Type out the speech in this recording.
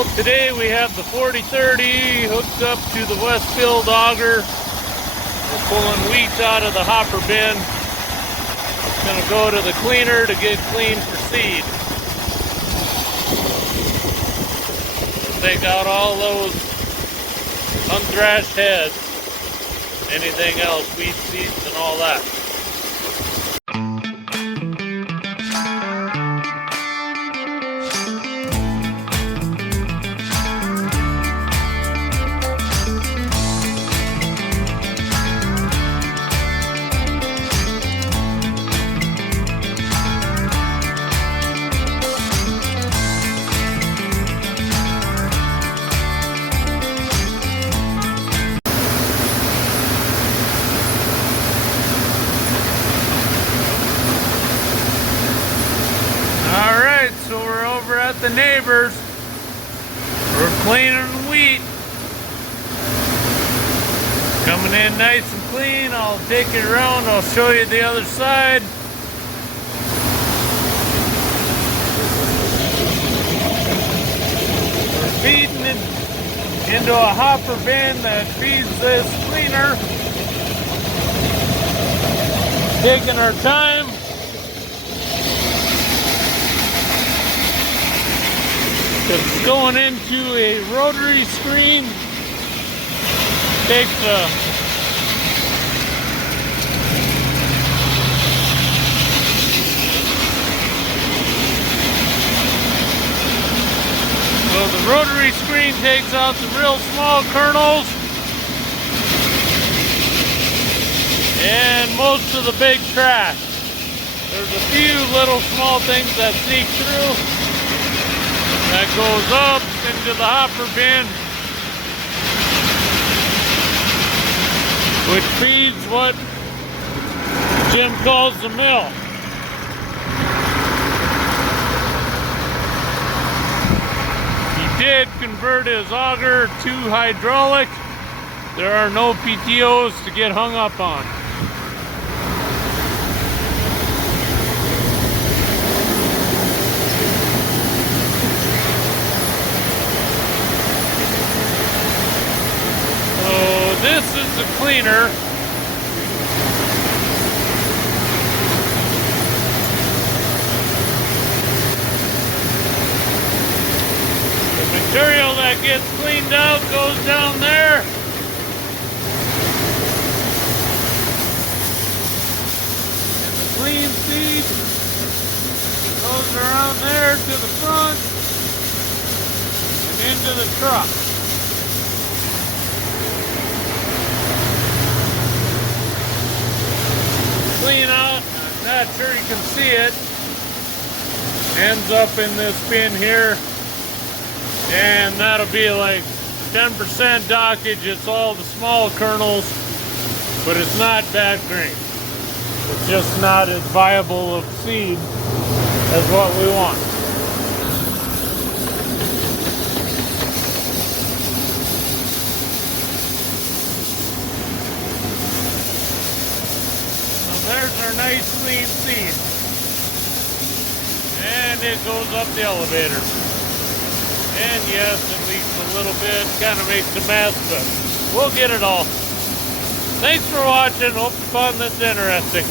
So today we have the 4030 hooked up to the Westfield auger. We're pulling wheat out of the hopper bin. It's going to go to the cleaner to get cleaned for seed. We'll take out all those unthrashed heads, anything else, wheat seeds and all that. Alright, so we're over at the neighbors. We're cleaning wheat. Coming in nice and clean. I'll take it around. I'll show you the other side. We're feeding it into a hopper bin that feeds this cleaner. Taking our time. It's going into a rotary screen. Take the rotary screen takes out the real small kernels and most of the big trash. There's a few little small things that sneak through. That goes up into the hopper bin, which feeds what Jim calls the mill. He did convert his auger to hydraulic. There are no PTOs to get hung up on. This is the cleaner. The material that gets cleaned out goes down there. And the clean seed goes around there to the front and into the truck. Clean out, I'm not sure you can see it, ends up in this bin here, and that'll be like 10% dockage. It's all the small kernels, but it's not bad grain. It's just not as viable of seed as what we want. There's our nice clean seed. And it goes up the elevator. And yes, it leaks a little bit, kind of makes a mess, but we'll get it all. Thanks for watching. Hope you found this interesting.